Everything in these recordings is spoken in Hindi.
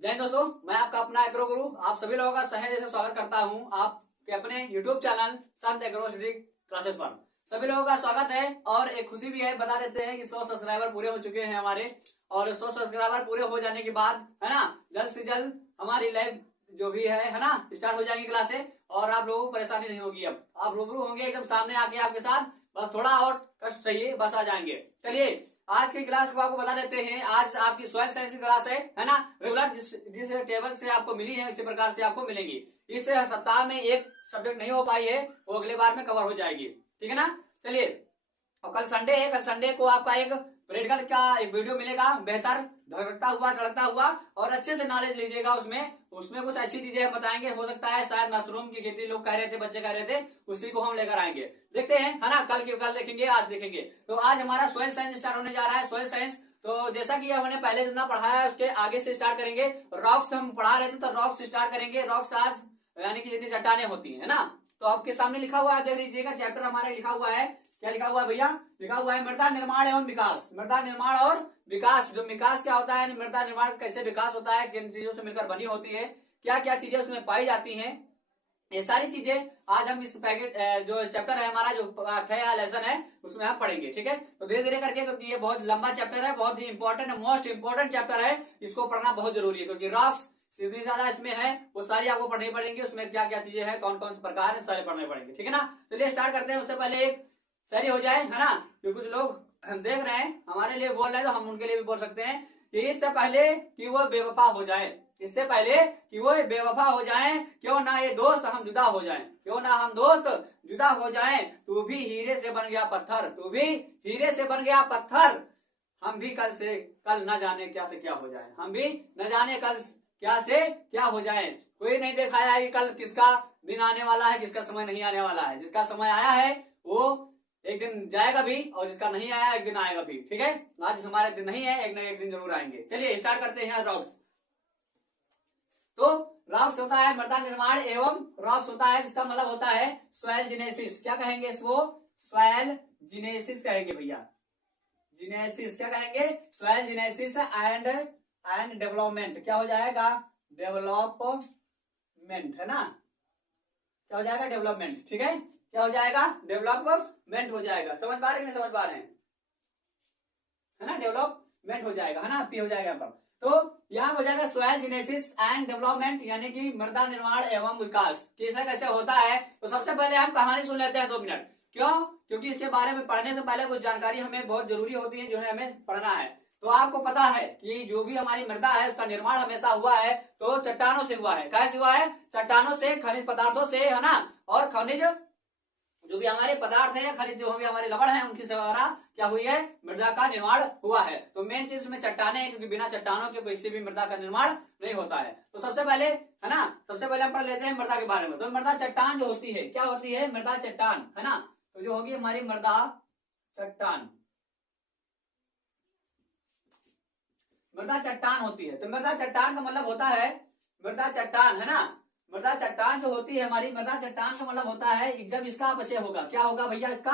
जय हिंद दोस्तों, मैं आपका अपना एग्रो गुरु आप सभी लोगों का सहे से स्वागत करता हूं आपके अपने YouTube चैनल संत एग्रो स्टडी क्लासेस पर। सभी लोगों का स्वागत है और एक खुशी भी है, बता देते हैं कि 100 सब्सक्राइबर पूरे हो चुके हैं हमारे। और 100 सब्सक्राइबर पूरे हो जाने के बाद है ना, जल्द से जल्द हमारी लाइव जो भी है ना स्टार्ट हो जाएंगी क्लासे और आप लोगों को परेशानी नहीं होगी। अब आप रूबरू होंगे एकदम सामने आके आपके साथ, बस थोड़ा और कष्ट चाहिए, बस आ जाएंगे। चलिए आज की क्लास को आपको बता देते हैं। आज आपकी सॉइल साइंस की क्लास है ना। रेगुलर जिस टेबल से आपको मिली है उसी प्रकार से आपको मिलेंगी। इस सप्ताह में एक सब्जेक्ट नहीं हो पाई है, वो अगले बार में कवर हो जाएगी, ठीक है ना। चलिए, और कल संडे है, कल संडे को आपका एक प्रैक्टिकल का एक वीडियो मिलेगा, बेहतर धड़कता हुआ और अच्छे से नॉलेज लीजिएगा। उसमें कुछ अच्छी चीजें हम बताएंगे। हो सकता है शायद मशरूम की खेती लोग कह रहे थे, बच्चे कह रहे थे, उसी को हम लेकर आएंगे। देखते हैं है ना, कल देखेंगे, आज देखेंगे। तो आज हमारा सॉइल साइंस स्टार्ट होने जा रहा है। सॉइल साइंस तो जैसा कि हमने पहले जितना पढ़ाया है उसके आगे से स्टार्ट करेंगे। रॉक्स हम पढ़ा रहे थे तो रॉक्स से स्टार्ट करेंगे। रॉक्स आज यानी कि जितनी चट्टानें होती है ना, तो आपके सामने लिखा हुआ है, देख लीजिएगा। चैप्टर हमारा लिखा हुआ है, क्या लिखा हुआ है भैया? लिखा हुआ है मृदा निर्माण एवं विकास। मृदा निर्माण और विकास। जो विकास क्या होता है, मृदा निर्माण कैसे विकास होता है, किन चीजों से मिलकर बनी होती है, क्या क्या चीजें उसमें पाई जाती हैं, ये सारी चीजें आज हम इस पैकेट जो चैप्टर है हमारा, जो पाठ है या लेसन है, उसमें हम पढ़ेंगे, ठीक है। तो धीरे धीरे करके, क्योंकि ये बहुत लंबा चैप्टर है, बहुत ही इंपॉर्टेंट, मोस्ट इंपॉर्टेंट चैप्टर है, इसको पढ़ना बहुत जरूरी है। क्योंकि रॉक्स जितनी ज्यादा इसमें है वो सारी आपको पढ़नी पड़ेंगी। उसमें क्या क्या चीजें हैं, कौन कौन से प्रकार है, सारे पढ़ने पड़ेंगे, ठीक है ना। चलिए स्टार्ट करते हैं। उससे पहले एक सही हो जाए, है ना, जो कुछ लोग देख रहे हैं हमारे लिए बोल रहे हैं, तो हम उनके लिए भी बोल सकते हैं कि इससे पहले कि वो बेवफा हो जाए, इससे पहले कि वो बेवफा हो जाए, क्यों ना ये दोस्त हम जुदा हो जाएं, क्यों ना हम दोस्त जुदा हो जाएं। तू भी हीरे से बन गया पत्थर, तू भी हीरे से बन गया पत्थर। हम भी कल न जाने क्या से क्या हो जाए, हम भी न जाने कल क्या से क्या हो जाए। कोई नहीं दिखाया है कि कल किसका दिन आने वाला है, किसका समय नहीं आने वाला है। जिसका समय आया है वो एक दिन जाएगा भी, और जिसका नहीं आया एक दिन आएगा भी, ठीक है। आज हमारे दिन नहीं है, एक न एक दिन जरूर आएंगे। चलिए स्टार्ट करते हैं। रॉक्स, तो रॉक्स होता है मृदा निर्माण एवं रॉक्स होता है जिसका मतलब होता है सॉइल जिनेसिस। क्या कहेंगे इसको? सॉइल जिनेसिस कहेंगे भैया। जिनेसिस क्या कहेंगे? Soil genesis and development. क्या हो जाएगा? डेवलपमेंट, है ना। क्या हो जाएगा? डेवलपमेंट, ठीक है। क्या हो जाएगा? डेवलपमेंट हो जाएगा। समझ पा रहे हैं, नहीं समझ पा रहे हैं, है ना। डेवलपमेंट हो जाएगा, है ना, पी हो जाएगा पर। तो यहाँ हो जाएगा सॉइल जिनेसिस एंड डेवलपमेंट, यानी कि मृदा निर्माण एवं विकास। कैसा कैसे होता है? तो सबसे पहले हम कहानी सुन लेते हैं 2 मिनट। क्यों? क्योंकि इसके बारे में पढ़ने से पहले कुछ जानकारी हमें बहुत जरूरी होती है, जो है हमें पढ़ना है। तो आपको पता है कि जो भी हमारी मृदा है उसका निर्माण हमेशा हुआ है तो चट्टानों से हुआ है। कैसे हुआ है? चट्टानों से, खनिज पदार्थों से, है ना। और खनिज जो भी हमारे पदार्थ है या खनिज जो भी हमारे लवण है, उनकी द्वारा क्या हुई है? मृदा का निर्माण हुआ है। तो मेन चीज में चट्टाने हैं, क्योंकि बिना चट्टानों के किसी भी मृदा का निर्माण नहीं होता है। तो सबसे पहले, है ना, सबसे पहले हम पढ़ लेते हैं मृदा के बारे में। तो मृदा चट्टान जो होती है, क्या होती है? मृदा चट्टान, है ना। तो जो होगी हमारी मृदा चट्टान, मृदा चट्टान होती है। तो मृदा चट्टान का मतलब होता है, मृदा चट्टान, है ना, मृदा चट्टान जो होती है हमारी, मृदा चट्टान का मतलब होता है जब इसका अपक्षय होगा। क्या होगा भैया? इसका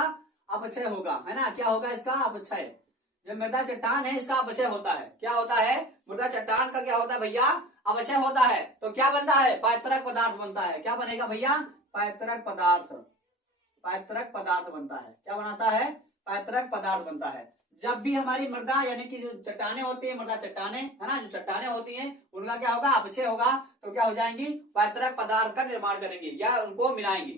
अपक्षय होगा, है ना। क्या होगा? इसका अपक्षय। जब मृदा चट्टान है इसका अपक्षय होता है। क्या होता है? मृदा चट्टान का क्या होता है भैया? अपक्षय होता है। तो क्या बनता है? पायतरक पदार्थ बनता है। क्या बनेगा भैया? पायतरक पदार्थ, पायतरक पदार्थ बनता है। क्या बनाता है? पायतरक पदार्थ बनता है। जब भी हमारी मृदा यानी कि जो चट्टाने होती है, मृदा चट्टाने, है ना, जो चट्टाने होती हैं उनका क्या होगा? अपक्षय होगा। तो क्या हो जाएंगी? पायतरक पदार्थ का निर्माण करेंगी या उनको मिलाएंगी,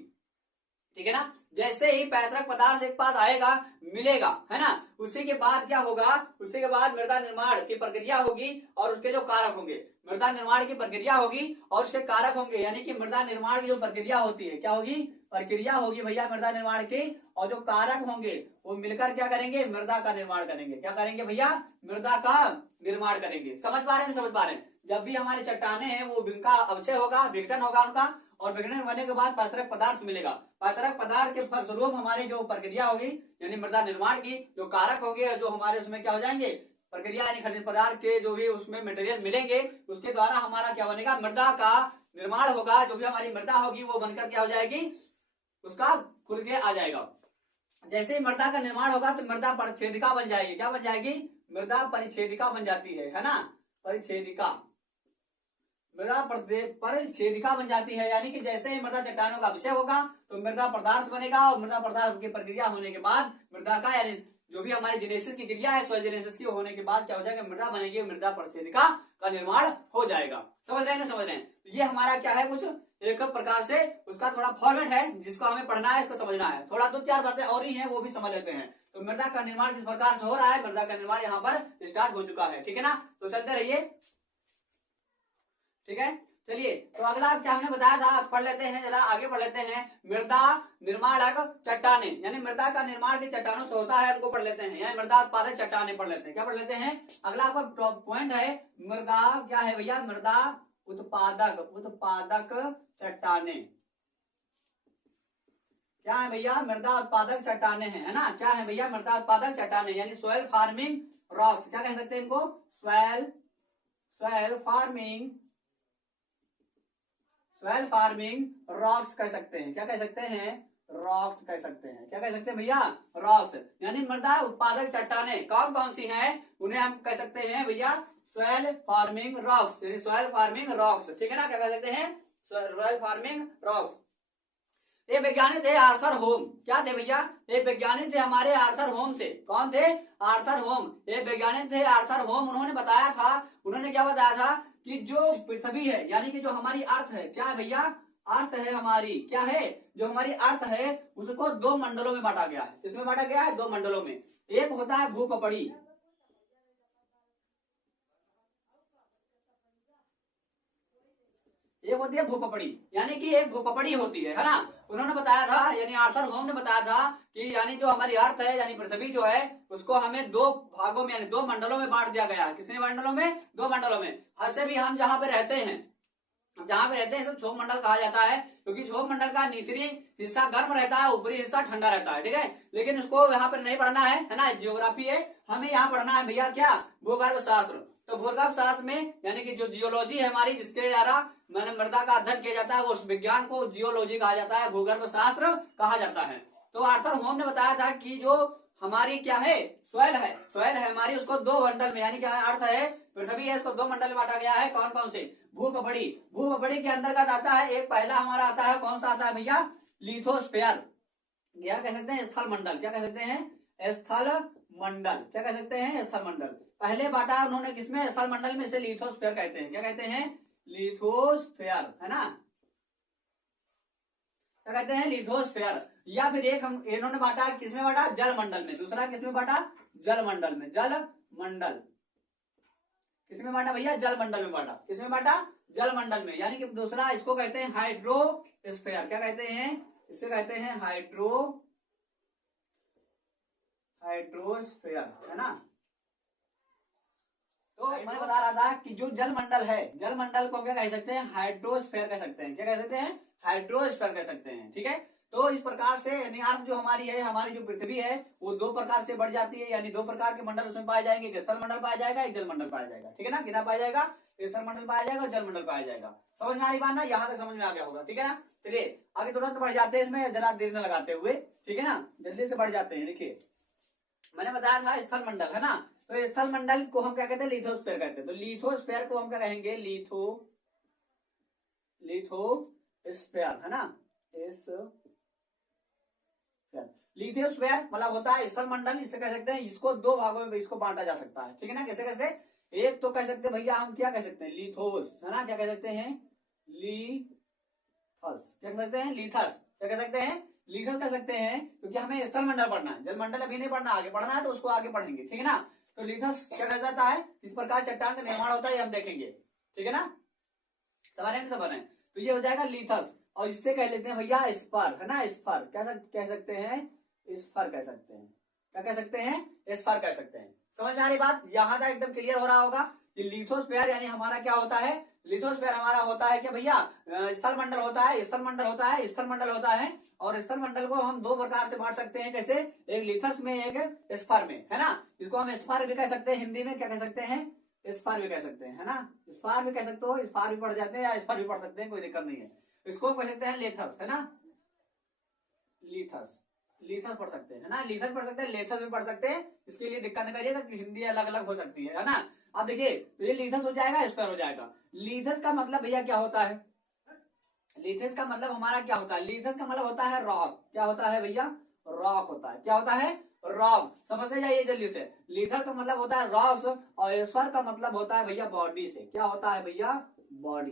ठीक है ना। जैसे ही पैतृक पदार्थ एक पास आएगा, मिलेगा, है ना, उसी के बाद क्या होगा? उसी के बाद मृदा निर्माण की प्रक्रिया होगी और उसके जो कारक होंगे। मृदा निर्माण की प्रक्रिया होगी और उसके कारक होंगे, यानी कि मृदा निर्माण की जो प्रक्रिया होती है, क्या होगी? प्रक्रिया होगी भैया मृदा निर्माण की, और जो कारक होंगे वो मिलकर क्या करेंगे? मृदा का निर्माण करेंगे। क्या करेंगे भैया? मृदा का निर्माण करेंगे। समझ पा रहे हैं? समझ पा रहे हैं। जब भी हमारे चट्टाने हैं वो उनका अवक्षय होगा, विघटन होगा उनका, और विघटन होने के बाद पायतरक पदार्थ मिलेगा। पायतरक पदार्थ के फलस्वरूप हमारी जो प्रक्रिया होगी यानी मृदा निर्माण की, जो कारक होंगे, जो हमारे उसमें क्या हो जाएंगे? प्रक्रिया यानी खनिज पदार्थ के जो भी उसमें मटेरियल मिलेंगे, उसके द्वारा हमारा क्या बनेगा? मृदा का निर्माण होगा। जो भी हमारी मृदा होगी वो बनकर क्या हो जाएगी? उसका खुल के आ जाएगा। जैसे ही मृदा का निर्माण होगा तो मृदा परिच्छेदिका बन जाएगी। क्या बन जाएगी? मृदा परिच्छेदिका बन जाती है ना, परिच्छेदिका। मृदा परिच्छेदिका बन जाती है, यानी कि जैसे ही मृदा चट्टानों का विषय होगा तो मृदा पदार्थ बनेगा, और मृदा पदार्थ की प्रक्रिया होने के बाद मृदा का यानी जो भी हमारी जेनेसिस की क्रिया है, सॉइल जेनेसिस की होने के बाद क्या हो जाएगा, मृदा बनेगी, मृदा परिच्छेदिका का निर्माण हो जाएगा। समझ रहे हैं ना, समझ रहे हैं। तो ये हमारा क्या है, कुछ एक प्रकार से उसका थोड़ा फॉर्मेट है जिसको हमें पढ़ना है, इसको समझना है। थोड़ा 2-4 बातें और ही हैं, वो भी समझ लेते हैं। तो मृदा का निर्माण किस प्रकार से हो रहा है, मृदा का निर्माण यहाँ पर स्टार्ट हो चुका है, ठीक है ना। तो चलते रहिए, ठीक है। चलिए, तो अगला क्या हमने बताया था, पढ़ लेते हैं, जरा आगे पढ़ लेते हैं। मृदा निर्माणक चट्टाने, यानी मृदा का निर्माण की चट्टानों से होता है, उनको पढ़ लेते हैं, यानी मृदा उत्पादक चट्टाने पढ़ लेते हैं। क्या पढ़ लेते हैं, अगला आपका पॉइंट है मृदा, क्या है भैया, मृदा उत्पादक चट्टाने। क्या है भैया, मृदा उत्पादक चट्टाने हैं, है ना। क्या है भैया, मृदा उत्पादक चट्टाने, यानी सॉइल फार्मिंग रॉक्स, क्या कह सकते हैं इनको, सॉइल फार्मिंग रॉक्स कह सकते हैं। क्या कह सकते हैं, रॉक्स कह सकते हैं। क्या कह सकते हैं भैया, रॉक्स, यानी मृदा उत्पादक चट्टाने कौन कौन सी हैं, उन्हें हम कह सकते हैं भैया सॉइल फार्मिंग रॉक्स, यानी सॉइल फार्मिंग रॉक्स, ठीक है ना। क्या कह सकते हैं, सॉइल फार्मिंग रॉक्स। ये वैज्ञानिक थे आर्थर होम, क्या थे भैया, ये वैज्ञानिक थे हमारे आर्थर होम थे। कौन थे, आर्थर होम, ये वैज्ञानिक थे आर्थर होम। उन्होंने बताया था, उन्होंने क्या बताया था कि जो पृथ्वी है, यानी कि जो हमारी अर्थ है, क्या है भैया, अर्थ है हमारी, क्या है, जो हमारी अर्थ है उसको 2 मंडलों में बांटा गया है। इसमें बांटा गया है 2 मंडलों में। एक होता है भूपपड़ी, एक होती है भूपपड़ी, यानी कि एक भूपपड़ी होती है ना। उन्होंने बताया था, यानी आर्थर होम ने बताया था कि यानी जो हमारी अर्थ है, यानी पृथ्वी जो है, उसको हमें 2 भागों में, यानी 2 मंडलों में बांट दिया गया है। कितने मंडलों में, 2 मंडलों में। हर भी हम जहां पे रहते हैं, सब क्षोभ मंडल कहा जाता है, क्योंकि क्षोभ मंडल का निचली हिस्सा गर्म रहता है, ऊपरी हिस्सा ठंडा रहता है, ठीक है। लेकिन उसको यहाँ पर नहीं पढ़ना है ना, ज्योग्राफी है, हमें यहाँ पढ़ना है भैया क्या, भूगर्भ शास्त्र। तो भूगर्भ शास्त्र में यानी कि जो जियोलॉजी है हमारी, जिसके द्वारा मैंने मृदा का अध्ययन किया जाता है, वो उस विज्ञान को जियोलॉजी कहा जाता है, भूगर्भ शास्त्र कहा जाता है। तो आर्थर होम ने बताया था कि जो हमारी क्या है, सॉइल है हमारी, उसको 2 मंडल में, यानी क्या अर्थ है, पृथ्वी है, इसको 2 मंडल में बांटा गया है। कौन कौन से, भूपपड़ी के अंतर्गत आता है। एक पहला हमारा आता है, कौन सा आता है भैया, लिथोस्फीयर, क्या कह सकते हैं, स्थल मंडल। क्या कह सकते हैं, स्थल मंडल। क्या कह सकते हैं, स्थल मंडल। पहले बांटा उन्होंने किसमें, स्थल मंडल में, से लिथोस्फीयर कहते हैं। क्या कहते हैं, लिथोस्फीयर, है ना। क्या कहते हैं, लिथोस्फीयर। या फिर एक हम इन्होंने बांटा, किसमें बांटा, जल मंडल में। दूसरा किसमें बांटा, जल मंडल में, जल मंडल किसमें बांटा भैया, जल मंडल में बांटा। किसमें बांटा, जल मंडल में, यानी कि दूसरा इसको कहते हैं हाइड्रोस्फीयर। क्या कहते हैं, इसे कहते हैं हाइड्रोस्फीयर, है ना। तो मैं बता रहा था कि जो जल मंडल है, जल मंडल को क्या कह सकते हैं, हाइड्रोस्फीयर कह सकते हैं। क्या कह सकते हैं, हाइड्रोस्फीयर कह सकते हैं, ठीक है। तो इस प्रकार से यानी अर्थ जो हमारी है, हमारी जो पृथ्वी है, वो 2 प्रकार से बढ़ जाती है, यानी 2 प्रकार के मंडल उसमें पाए जाएंगे। एक स्थल मंडल पाया जाएगा, एक जल मंडल पाया जाएगा, ठीक है ना। कितना पाया जाएगा, एक स्थल मंडल पाया जाएगा, जल मंडल पाया जाएगा। समझ में आ रही बात ना, यहाँ तक समझ में आ गया होगा, ठीक है ना। चलिए आगे तुरंत बढ़ जाते हैं, इसमें जरा देर न लगाते हुए, ठीक है ना, जल्दी से बढ़ जाते हैं। देखिए मैंने बताया था स्थल मंडल, है ना। तो स्थल मंडल को हम क्या कहते हैं, लिथोस्फीयर कहते हैं। तो लिथोस्फीयर को हम क्या कहेंगे, लिथोस्फीयर, है ना। लिथोस्फीयर मतलब होता है स्थल मंडल, इसे कह सकते हैं, इसको 2 भागों में इसको बांटा जा सकता है, ठीक है ना। कैसे कैसे, एक तो कह सकते हैं भैया हम क्या कह सकते हैं, लिथोस, है ना। क्या कह सकते हैं, लीथस। क्या कह सकते हैं, लीथस। क्या कह सकते हैं, लीथस कह सकते हैं, क्योंकि हमें स्थल मंडल पढ़ना है, जल मंडल अभी नहीं पढ़ना, आगे पढ़ना है, तो उसको आगे पढ़ेंगे, ठीक है ना। तो लिथस क्या कह जाता है, इस प्रकार चट्टान का निर्माण होता है, हम देखेंगे, ठीक है ना। समझ रहे हैं। तो ये हो जाएगा लिथस, और इससे कह लेते हैं भैया स्पर, है ना। स्पर क्या कह सकते हैं, स्पर कह सकते हैं। क्या कह सकते हैं, स्पर कह सकते हैं। समझ में आ रही बात, यहां तक एकदम क्लियर हो रहा होगा कि लिथोस्फीयर यानी हमारा क्या होता है, लिथोस्फीयर हमारा होता है कि भैया स्थल मंडल होता है, स्थल मंडल होता है, स्थल मंडल होता है। और स्थल मंडल को हम 2 प्रकार से बांट सकते हैं, कैसे, एक लिथस में, एक स्पर में, है ना। इसको हम स्पर भी कह सकते हैं, हिंदी में क्या कह सकते हैं, स्पर भी कह सकते हैं, है ना। स्पर भी कह सकते हो, स्पर भी पढ़ जाते हैं, या स्पर भी पढ़ सकते हैं, कोई दिक्कत नहीं है। इसको कह सकते हैं लेथस, है ना, लीथस पढ़ सकते हैं, है ना। लीथस पढ़ सकते हैं, लेथस भी पढ़ सकते हैं, इसके लिए दिक्कत नहीं करिएगा कि हिंदी अलग अलग हो सकती है ना। अब देखिए तो ये लीथस हो जाएगा, स्क्वायर हो जाएगा। लीथस का मतलब भैया क्या होता है, लीथस का मतलब हमारा क्या होता है, लीथस का मतलब होता है रॉक। क्या होता है भैया, रॉक होता है। क्या होता है, रॉक। समझते जाइए जल्दी से। लीथस का मतलब होता है रॉक्स और स्वर का मतलब होता है भैया बॉडी से। क्या होता है भैया, बॉडी।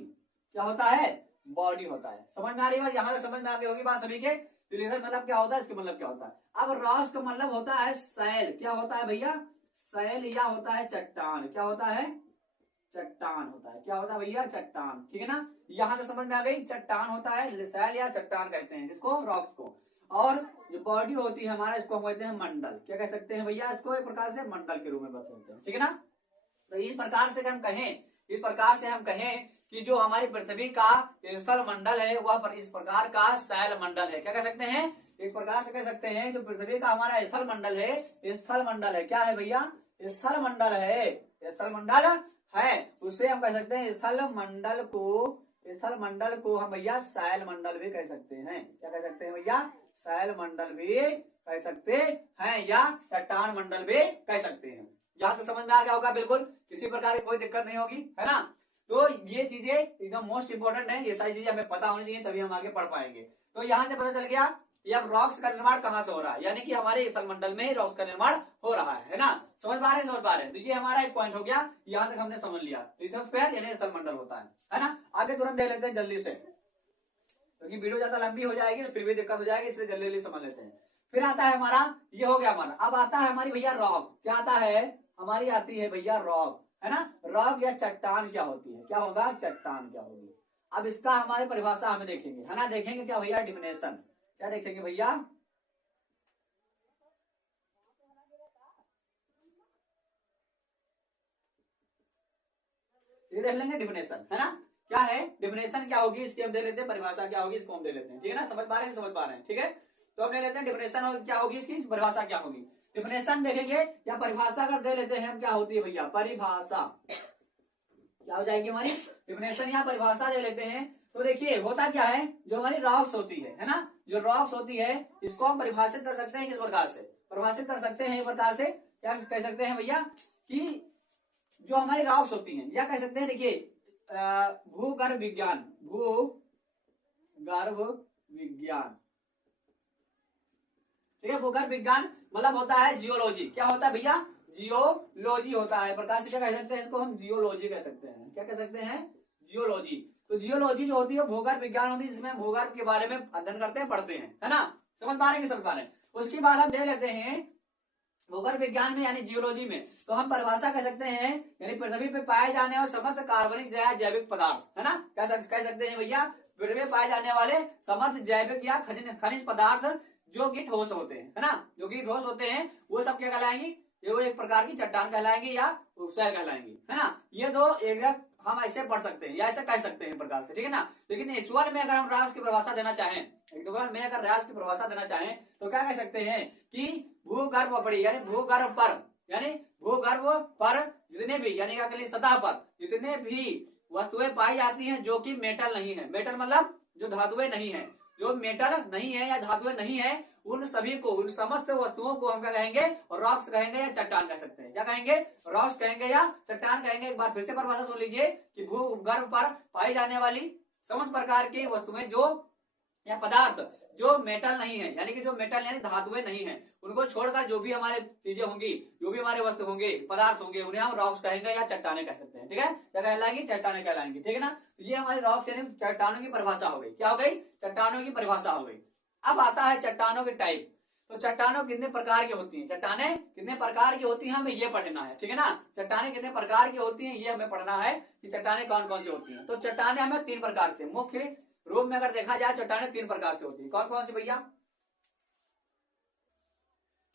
क्या होता है, बॉडी होता है। समझ में आ रही बात, यहाँ से समझ में आ गई होगी बात सभी के। लीथस मतलब क्या होता है, इसके मतलब क्या होता है। अब रॉक्स का मतलब होता है सैल। क्या होता है भैया, सैल या होता है चट्टान। क्या होता है, चट्टान होता है। क्या होता है भैया, चट्टान। ठीक है ना, यहां से समझ में आ गई। चट्टान होता है, सैल या चट्टान कहते हैं जिसको, रॉक्स को। और जो बॉडी होती है हमारा, इसको हम कहते हैं मंडल। क्या कह सकते हैं भैया, इसको एक प्रकार से मंडल के रूप में बता सकते हैं। ठीक है ना, तो इस प्रकार से हम कहें, इस प्रकार से हम कहें कि जो हमारी पृथ्वी का स्थल मंडल है वह इस प्रकार का सैल मंडल है। क्या कह सकते हैं, इस प्रकार से कह सकते हैं जो पृथ्वी का हमारा स्थल मंडल है, स्थल मंडल है। क्या है भैया, स्थल मंडल है, स्थल मंडल है। उससे हम कह सकते हैं स्थल मंडल को, स्थल मंडल को हम भैया सैल मंडल भी कह सकते हैं। क्या कह सकते हैं भैया, सैल मंडल भी कह सकते हैं या चट्टान मंडल भी कह सकते हैं। जहां तक समझ में आ गया होगा, बिल्कुल किसी प्रकार की कोई दिक्कत नहीं होगी, है ना। तो ये चीजें एकदम मोस्ट इंपोर्टेंट है, ये सारी चीजें हमें पता होनी चाहिए, तभी हम आगे पढ़ पाएंगे। तो यहाँ से पता चल गया कि अब रॉक्स का निर्माण कहाँ से हो रहा है, यानी कि हमारे स्थल मंडल में ही रॉक्स का निर्माण हो रहा है ना। समझ पा रहे हैं, समझ पा रहे हैं। तो ये हमारा एक पॉइंट हो गया, यहाँ तक हमने समझ लिया लिथोस्फीयर यानी स्थल मंडल होता है ना। आगे तुरंत देख लेते हैं जल्दी से, क्योंकि वीडियो ज्यादा लंबी हो जाएगी तो फिर भी दिक्कत हो जाएगी, इसलिए जल्दी जल्दी समझ लेते हैं। फिर आता है हमारा, ये हो गया हमारा। अब आता है हमारी भैया रॉक। क्या आता है, हमारी आती है भैया रॉक, है ना। रॉक या चट्टान क्या होती है, क्या होगा, चट्टान क्या होगी। अब इसका हमारे परिभाषा हमें देखेंगे, है ना। देखेंगे क्या भैया, डिफिनेशन। क्या देखेंगे भैया, ये देख लेंगे डिफिनेशन, है ना। क्या है डिफिनेशन, क्या होगी इसकी हम देख लेते हैं, परिभाषा क्या होगी इसको हम देख लेते हैं। ठीक है ना, समझ पा रहे हैं, समझ पा रहे हैं। ठीक है, तो हम ले लेते हैं डिफिनेशन और क्या होगी इसकी परिभाषा क्या होगी। डिफिनेशन देखेंगे या परिभाषा कर दे लेते हैं हम, क्या होती है भैया, परिभाषा। क्या हो जाएगी हमारी, डिफिनेशन या परिभाषा दे लेते हैं। तो देखिए होता क्या है, जो हमारी रॉक्स होती है ना, जो रॉक्स होती है इसको हम परिभाषित कर सकते हैं किस प्रकार से, परिभाषित कर सकते हैं इस प्रकार से। क्या कह सकते हैं भैया, कि जो हमारी रॉक्स होती हैं, या कह सकते हैं देखिए भूगर्भ विज्ञान, भूगर्भ विज्ञान। ठीक है, भूगर्भ विज्ञान मतलब होता है जियोलॉजी। क्या होता है भैया, जियोलॉजी होता है। प्रकार से क्या कह सकते हैं इसको हम, जियोलॉजी कह सकते हैं। क्या कह सकते हैं, जियोलॉजी। तो जियोलॉजी जो होती है भूगर्भ विज्ञान होती है, जिसमें भूगर्भ के बारे में अध्ययन करते हैं, पढ़ते हैं, है ना। समझ पा रहे हैं, समझ पा रहे हैं। उसके बाद हम दे लेते हैं भूगर्भ विज्ञान में यानी जियोलॉजी में, तो हम परिभाषा कह सकते हैं यानी पृथ्वी पे पाए जाने वाले समस्त कार्बनिक या जैविक पदार्थ, है ना। कह सकते हैं भैया, पृथ्वी में पाए जाने वाले समस्त जैविक या खनिज पदार्थ जो कि ठोस होते हैं, है ना, जो कि ठोस होते हैं, वो सब क्या कहलाएंगी, ये वो एक प्रकार की चट्टान कहलाएंगी या उपसैल कहलाएंगी, है ना। ये दो एक हम ऐसे पढ़ सकते हैं या ऐसे कह सकते हैं प्रकार से। ठीक है ना, लेकिन एक्चुअल में अगर हम रास की परिभाषा देना चाहें, एक्चुअल में अगर रास की परिभाषा देना चाहें तो क्या कह सकते हैं कि भूगर्भ पड़ी यानी भूगर्भ पर, यानी भूगर्भ पर जितने भी यानी क्या कहें सतह पर जितने भी वस्तुएं पाई जाती हैं जो कि मेटल नहीं है, मेटल मतलब जो धातुएं नहीं है, जो मेटल नहीं है या धातुएं नहीं है, उन सभी को, उन समस्त वस्तुओं को हम क्या कहेंगे, रॉक्स कहेंगे या चट्टान कह सकते हैं। क्या कहेंगे, रॉक्स कहेंगे या चट्टान कहेंगे। एक बार फिर से परिभाषा सुन लीजिए कि भूगर्भ पर पाई जाने वाली समस्त प्रकार की वस्तुएं जो या पदार्थ जो मेटल नहीं है, यानी कि जो मेटल यानी धातुएं नहीं है, उनको छोड़कर जो भी हमारे चीजें होंगी, जो भी हमारे वस्तु होंगे, पदार्थ होंगे, उन्हें हम रॉक्स कहेंगे या चट्टाने कह सकते हैं। ठीक है, क्या कहलाएंगी, चट्टाने कहलाएंगी। ठीक है ना, ये हमारी रॉक्स यानी चट्टानों की परिभाषा हो गई। क्या हो गई, चट्टानों की परिभाषा हो गई। अब आता है चट्टानों के टाइप। तो चट्टानों कितने प्रकार की होती हैं, चट्टाने कितने प्रकार की होती हैं, हमें ये पढ़ना है। ठीक है ना, चट्टाने कितने प्रकार की होती हैं ये हमें पढ़ना है कि चट्टाने कौन कौन सी होती हैं। तो चट्टाने हमें 3 प्रकार से, मुख्य रूप में अगर देखा जाए चट्टाने 3 प्रकार से होती है। कौन कौन सी भैया,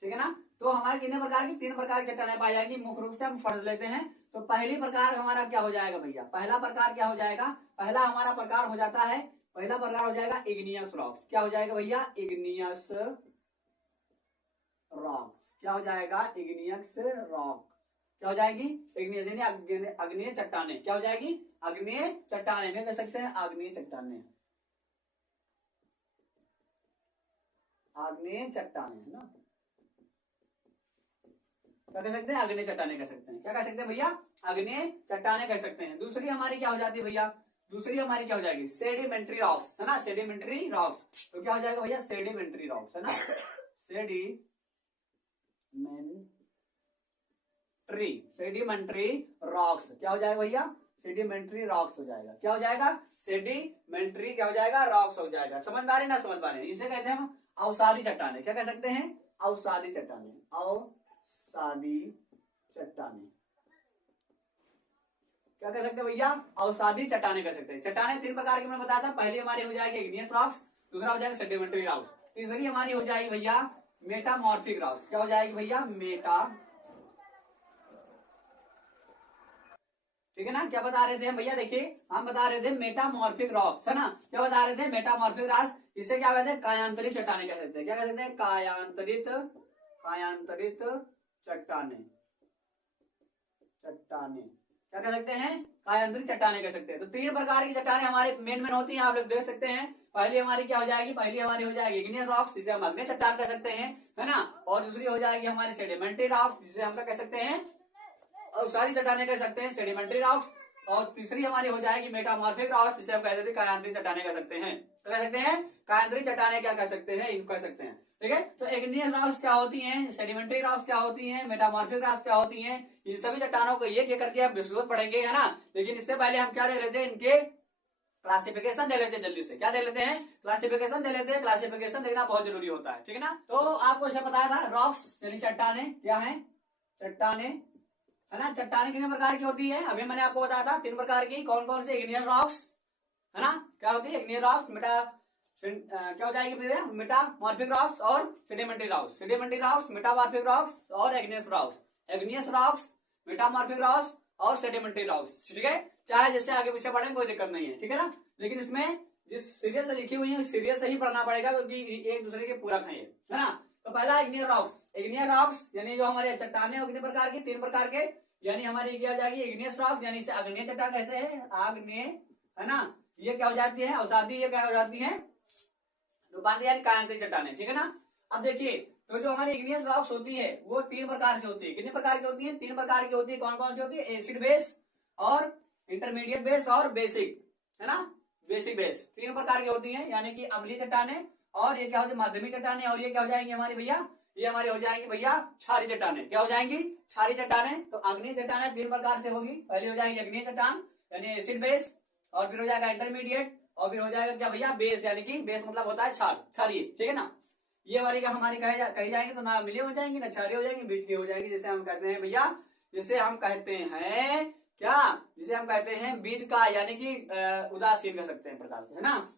ठीक है ना। तो हमारे कितने प्रकार की, 3 प्रकार की चट्टाने पाई जाएंगी। मुख्य रूप से हम पढ़ लेते हैं। तो पहली प्रकार हमारा क्या हो जाएगा भैया, पहला प्रकार क्या हो जाएगा, पहला हमारा प्रकार हो जाता है, पहला प्रकार हो जाएगा इग्नियस रॉक्स। क्या हो जाएगा भैया, इग्नियस रॉक्स। क्या हो जाएगा, इग्नियस रॉक। क्या हो जाएगी, इग्नियस यानी अग्निय चट्टाने। क्या हो जाएगी, अग्निय चट्टाने में कह सकते हैं, आग्नेय चट्टाने, आग्नेय चट्टाने, है ना। क्या कह सकते हैं, अग्नि चट्टाने कह सकते हैं। क्या कह सकते हैं भैया, अग्नि चट्टाने कह सकते हैं। दूसरी हमारी क्या हो जाती है भैया, दूसरी हमारी क्या हो जाएगी, सेडिमेंट्री रॉक्स, है ना, सेडिमेंट्री रॉक्स। तो क्या हो जाएगा भैया, सेडिमेंट्री रॉक्स, है ना, सेडिमेंट्री रॉक्स। क्या हो जाएगा भैया, सेडिमेंट्री रॉक्स हो जाएगा। क्या हो जाएगा, सेडिमेंट्री क्या हो जाएगा, रॉक्स हो जाएगा। समझ पा रहे ना, समझ पा रहे, इसे कहते हैं हम अवसादी चट्टाने। क्या कह सकते हैं, अवसादी चट्टाने, अवसादी चट्टाने। क्या कह सकते हैं भैया, अवसादी चट्टाने कह सकते हैं। चट्टाने तीन प्रकार की मैंने बताया था। पहली हमारी हो जाएगी इग्नियस रॉक्स, दूसरा हो जाएगा सेडिमेंट्री रॉक्स, तीसरी हमारी हो जाएगी भैया मेटामॉर्फिक रॉक्स। क्या हो जाएगी भैया, ठीक है ना। क्या बता रहे थे हम भैया, देखिए हम बता रहे थे मेटामॉर्फिक रॉक्स, है ना। क्या बता रहे थे, मेटामॉर्फिक रॉक्स। इसे क्या कहते हैं, कायांतरित चट्टाने कह सकते हैं। क्या कह सकते हैं, कायांतरित चट्टाने, क्या कह सकते हैं, कायांतरित चट्टाने कह सकते हैं। तो तीन प्रकार की चट्टाने हमारे मेन होती हैं, आप लोग देख सकते हैं। पहली हमारी क्या हो जाएगी, पहली हमारी हो जाएगी इग्नियस रॉक्स, जिसे हम अग्नि चट्टान कह सकते हैं, है ना। और दूसरी हो जाएगी हमारी सेडिमेंट्री रॉक्स, जिसे हम क्या कह सकते हैं, अवसादी चट्टाने कह सकते हैं, सेडिमेंट्री रॉक्स। और तीसरी हमारी हो जाएगी मेटामॉर्फिक रॉक्स, जिसे हम कहते हैं कायांतरित चट्टाने कह सकते हैं। तो कह सकते हैं कायांतरित चट्टाने क्या कह सकते हैं, कह सकते हैं। ठीक है, तो इग्नियस रॉक्स क्या होती हैं, सेडिमेंट्री रॉक्स क्या होती हैं, मेटामॉर्फिक रॉक्स क्या होती हैं। इन सभी चट्टानों को एक करके आप विस्तृत पढ़ेंगे, है ना। लेकिन इससे पहले हम क्या देख लेते हैं, इनके क्लासिफिकेशन दे लेते हैं जल्दी से। क्या दे लेते हैं, क्लासिफिकेशन दे लेते हैं। क्लासिफिकेशन देखना बहुत जरूरी होता है, ठीक है ना। तो आपको इसे बताया था, रॉक्स यानी चट्टाने क्या है, चट्टाने, है ना। चट्टाने कितने प्रकार की होती है, अभी मैंने आपको बताया था तीन प्रकार की। कौन कौन से, इग्नियस रॉक्स, है ना, क्या होती है इग्नियस रॉक्स, क्या हो जाएगी भैया, मेटामॉर्फिक रॉक्स और सेडिमेंट्री रॉक्स, मेटामॉर्फिक रॉक्स और इग्नियस रॉक्स, मेटामॉर्फिक रॉक्स और सेडिमेंट्री रॉक्स। ठीक है, चाहे जैसे आगे पीछे पढ़ें कोई दिक्कत नहीं है, ठीक है ना। लेकिन इसमें जिस सीरियल से लिखी हुई है सीरियल से ही पढ़ना पड़ेगा, क्योंकि एक दूसरे के पूरक है, है ना। तो पहला इग्नियस रॉक्स यानी जो हमारे चट्टाने हो कितने प्रकार की, तीन प्रकार के। यानी हमारी क्या हो जाएगी, इग्नियस रॉक्स यानी इसे आग्नेय चट्टान कहते हैं, आग्नेय, है ना। ये क्या हो जाती है, अवसादी, ये क्या हो जाती है, रूपांतरित यानी कायांतरित चट्टाने, ठीक है ना। अब देखिए, तो जो हमारी इग्नियस रॉक्स होती है वो तीन प्रकार से होती है। कितने प्रकार की होती है, तीन प्रकार की होती है। कौन कौन सी होती है, एसिड बेस और इंटरमीडिएट बेस और बेसिक, है ना, बेसिक बेस, तीन प्रकार की होती है। यानी कि अम्लीय चट्टाने, और ये क्या हो जाएगी, माध्यमिक चट्टाने, और ये क्या हो जाएंगे हमारी भैया, ये हमारी हो जाएंगी भैया क्षारीय चट्टाने। क्या हो जाएंगी, क्षारीय चट्टाने। तो अग्नि चट्टाने तीन प्रकार से होगी। पहली हो जाएगी अग्नि चट्टान यानी एसिड बेस, और फिर हो जाएगा इंटरमीडिएट, और फिर हो जाएगा क्या भैया, बेस, यानी कि बेस मतलब होता है क्षारीय, ठीक है ना। ये वाली का हमारी कही जाएंगे तो ना अम्लीय हो जाएंगी ना क्षारीय हो जाएंगी, बीच की हो जाएगी, जैसे हम कहते हैं भैया, जिसे हम कहते हैं क्या, जिसे हम कहते हैं बीज का, यानी कि उदासीन कह सकते हैं प्रकार से, है ना।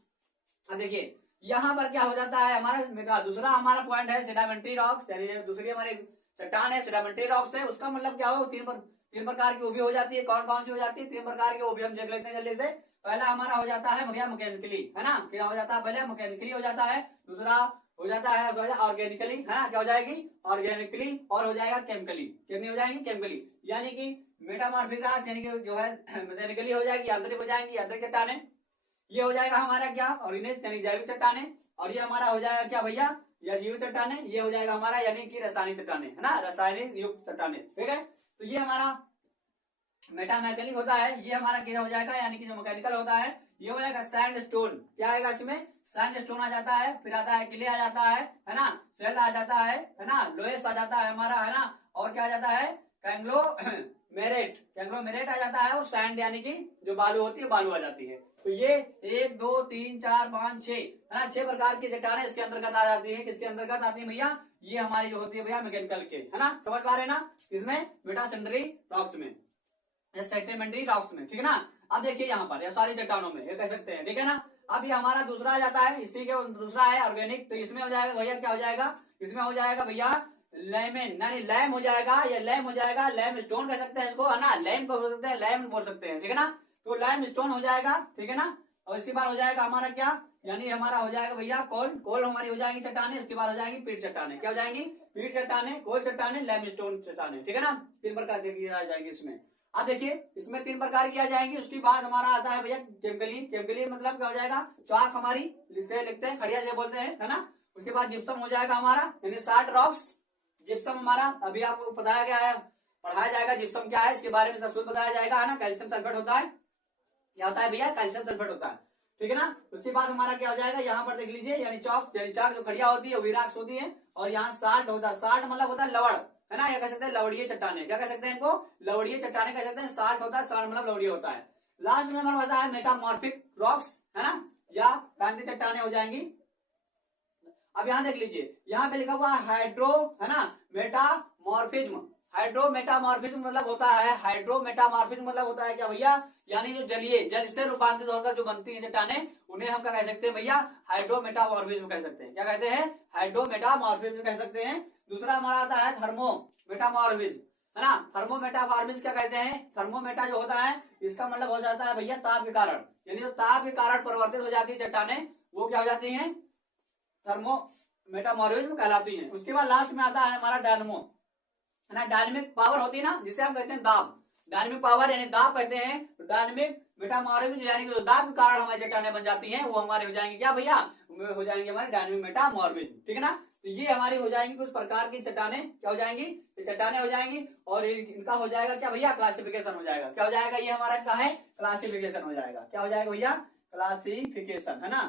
अब देखिए यहाँ पर क्या हो जाता है, हमारा दूसरा हमारा पॉइंट है सेडिमेंट्री रॉक्स, यानी दूसरी हमारी चट्टान है सेडिमेंट्री रॉक्स है। उसका मतलब क्या हो, तीन प्रकार की वो भी हो जाती है। कौन कौन सी हो जाती है, तीन प्रकार की, वो भी हम देख लेते हैं जल्दी से। पहला हमारा हो जाता है भैया मैकेनिकली, है ना। क्या हो जाता है, पहले मैकेनिकली हो जाता है, दूसरा हो जाता है ऑर्गेनिकली, है ना, क्या हो जाएगी ऑर्गेनिकली, और हो जाएगा केमिकली, कितनी हो जाएगी केमिकली। यानी कि मेटामॉर्फिक रॉक्स यानी कि जो है मैकेनिकली हो जाएगी, आंतरिक हो जाएंगी, आंतरिक चट्टाने। ये हो जाएगा हमारा क्या, ऑर्गेनिक यानी जैविक चट्टाने। और ये हमारा हो जाएगा क्या भैया, या जीव चट्टाने। ये हो जाएगा हमारा यानी कि रासायनिक चट्टाने, है ना, रासायनिक युक्त चट्टाने, ठीक है। तो ये हमारा मेटामैकेनिक होता है। ये हमारा क्या हो जाएगा, यानी कि जो मैकेनिकल होता है, ये हो जाएगा सैंड स्टोन। क्या आएगा इसमें, सैंड स्टोन आ जाता है, फिर आता है क्ले आ जाता है ना, सेल आ जाता है ना, लोएस आ जाता है हमारा, है ना। और क्या आ जाता है, कैंग्लोमेरेट आ जाता है, और सैंड यानी कि जो बालू होती है, बालू आ जाती है। तो ये 1 2 3 4 5 6, है ना, 6 प्रकार की चट्टानें इसके अंतर्गत आ जाती है। किसके अंतर्गत आती है भैया, ये हमारी जो होती है भैया मैकेनिकल के, है ना, समझ पा रहे हैं ना, इसमें मेटासेंडरी रॉक्स में, सेडिमेंट्री रॉक्स में, ठीक है ना। अब देखिए यहाँ पर सारी चट्टानों में ये कह सकते हैं, ठीक है ना। अब ये हमारा दूसरा आ जाता है, इसी के दूसरा है ऑर्गेनिक। तो इसमें हो जाएगा भैया, क्या हो जाएगा, इसमें हो जाएगा भैया लेमेन, यानी लैम हो जाएगा, या लैम हो जाएगा, लैम स्टोन कह सकते हैं इसको, है ना, लैम को बोल सकते हैं, लैम बोल सकते हैं, ठीक है ना। तो लैम स्टोन हो जाएगा, ठीक है ना। और इसके बाद हो जाएगा हमारा क्या, यानी हमारा हो जाएगा भैया कोल हमारी हो जाएगी चट्टाने। इसके बाद हो जाएंगी पीट चट्टाने। क्या हो जाएंगी, पीट चट्टाने, कोल चट्टाने, लैम स्टोन चट्टाने, ठीक है ना। 3 प्रकार की आ जाएंगी इसमें। अब देखिए इसमें 3 प्रकार की आ जाएंगी। उसके बाद हमारा आता है भैया केमिकली मतलब क्या हो जाएगा, चाक हमारी जिसे लिखते हैं खड़िया से बोलते हैं, है ना। उसके बाद जिप्सम हो जाएगा हमारा, यानी 60 रॉक्स, जिप्सम हमारा अभी आपको बताया गया है, पढ़ाया जाएगा जिप्सम क्या है, इसके बारे में सब बताया जाएगा, है ना। कैल्शियम सल्फेट होता है, क्या होता है भैया, कैल्शियम सल्फेट होता है, ठीक है ना। उसके बाद हमारा क्या हो जाएगा, यहाँ पर देख लीजिए, यानी चाक जो खड़िया होती है विराक्स होती है, और यहाँ साल्ट होता है, साल्ट मतलब होता है लवण, है ना, या कह सकते हैं लवड़ीय चट्टाने, क्या कह सकते हैं इनको, लवड़ीय चट्टाने कह सकते हैं। साल्ट होता है, साल्ट मतलब लवड़ीय होता है। लास्ट में हमारा होता है मेटामॉर्फिक रॉक्स, है ना, या प्रांतीय चट्टाने हो जाएंगी। अब यहाँ देख लीजिए, यहाँ पे लिखा हुआ हाइड्रो, है ना, मेटामॉर्फिज्म। हाइड्रोमेटामॉर्फिज्म मतलब होता है, हाइड्रोमेटामॉर्फिज्म मतलब होता है क्या भैया, यानी जो जलीय, जल से रूपांतरित होकर जो बनती है चट्टाने, उन्हें हम क्या कह सकते हैं भैया, हाइड्रोमेटामॉर्फिज्म कह सकते हैं। क्या कहते हैं, हाइड्रोमेटामॉर्फिज्म कह सकते हैं। दूसरा हमारा आता है थर्मोमेटामॉर्फिज्म, है ना। थर्मोमेटामॉर्फिज्म क्या कहते हैं, थर्मोमेटा जो होता है इसका मतलब हो जाता है भैया ताप के कारण, यानी जो ताप के कारण परिवर्तित हो जाती है चट्टाने, वो क्या हो जाती है, थर्मोमेटामॉर्फिज्म कहलाती है। उसके बाद लास्ट में आता है हमारा डायनमो, है ना, डायनेमिक पावर होती है ना, जिसे हम कहते हैं दाब, डायनेमिक पावर यानी दाब कहते हैं। तो डायनेमिक मेटामॉर्फिज्म यानी कि जो दाब के कारण हमारी चट्टानें बन जाती हैं, वो हमारे हो जाएंगे क्या भैया, हो जाएंगे हमारे डायनेमिक मेटामॉर्फिज्म, ठीक है ना। तो ये हमारी हो जाएंगी कुछ प्रकार की चट्टानें, क्या हो जाएंगी, ये चट्टानें हो जाएंगी, और इनका हो जाएगा क्या भैया, क्लासिफिकेशन हो जाएगा। क्या हो जाएगा, ये हमारा क्या है, क्लासिफिकेशन हो जाएगा। क्या हो जाएगा भैया, क्लासिफिकेशन, है ना,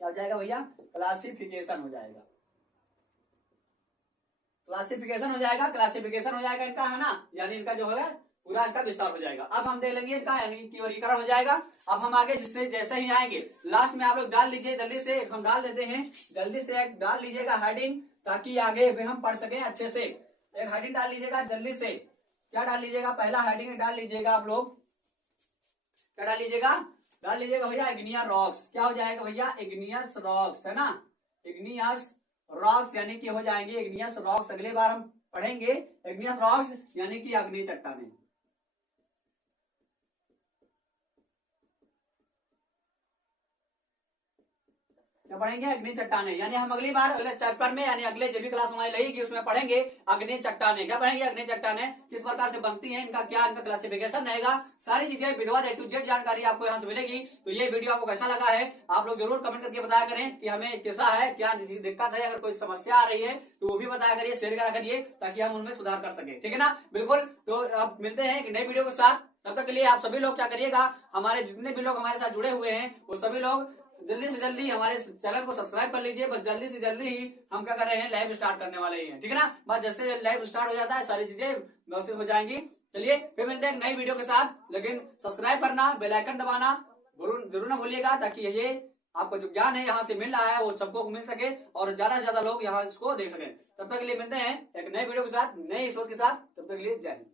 क्या हो जाएगा भैया, क्लासिफिकेशन हो जाएगा, क्लासिफिकेशन हो जाएगा, क्लासिफिकेशन हो जाएगा इनका, है ना, यानी इनका जो है पूरा इसका विस्तार हो जाएगा। अब हम देख लेंगे इनका, यानी कि वर्गीकरण हो जाएगा। अब हम आगे जिससे जैसे ही आएंगे, लास्ट में आप लोग डाल लीजिए जल्दी से, हम डाल देते हैं, जल्दी से एक डाल लीजिएगा हेडिंग, ताकि आगे भी हम पढ़ सकें अच्छे से। एक हेडिंग डाल लीजिएगा जल्दी से, क्या डाल लीजिएगा, पहला हेडिंग डाल लीजिएगा आप लोग, क्या डाल लीजिएगा, डाल लीजिएगा भैया इग्नियस रॉक्स। क्या हो जाएगा भैया, इग्नियस रॉक्स, है ना, इग्नियस रॉक्स यानी कि हो जाएंगे इग्नियस रॉक्स। अगले बार हम पढ़ेंगे इग्नियस रॉक्स यानी कि अग्नि चट्टानें। क्या पढ़ेंगे, अग्नि चट्टानें, यानी हम अगली बार अगले चैप्टर में, यानी अगले जो भी क्लास हमारी लगेगी उसमें पढ़ेंगे अग्नि चट्टानें। क्या पढ़ेंगे, अग्नि चट्टानें किस प्रकार से बनती हैं, इनका क्या, इनका क्लासिफिकेशन रहेगा, सारी चीजें विधिवत A to Z जानकारी आपको यहाँ से मिलेगी। तो ये वीडियो आपको कैसा लगा है, आप लोग जरूर कमेंट करके बताया करें कि हमें कैसा है, क्या दिक्कत है, अगर कोई समस्या आ रही है तो वो भी बताया करिए, शेयर करा करिए, ताकि हम उनमें सुधार कर सके, ठीक है ना। बिल्कुल, तो अब मिलते हैं एक नई वीडियो के साथ, तब तक के लिए आप सभी लोग क्या करिएगा, हमारे जितने भी लोग हमारे साथ जुड़े हुए हैं वो सभी लोग जल्दी से जल्दी हमारे चैनल को सब्सक्राइब कर लीजिए। बस जल्दी से जल्दी ही हम क्या कर रहे हैं, लाइव स्टार्ट करने वाले हैं, ठीक है ना। बस जैसे लाइव स्टार्ट हो जाता है सारी चीजें व्यवस्थित हो जाएंगी। चलिए फिर मिलते हैं नई वीडियो के साथ, लेकिन सब्सक्राइब करना, बेल आइकन दबाना जरूर ना भूलिएगा, ताकि ये आपको जो ज्ञान है यहाँ से मिल रहा है वो सबको मिल सके, और ज्यादा से ज्यादा लोग यहाँ इसको देख सके। तब तक के लिए मिलते हैं एक नई वीडियो के साथ, नई सोच के साथ, तब तक के लिए जय हिंद।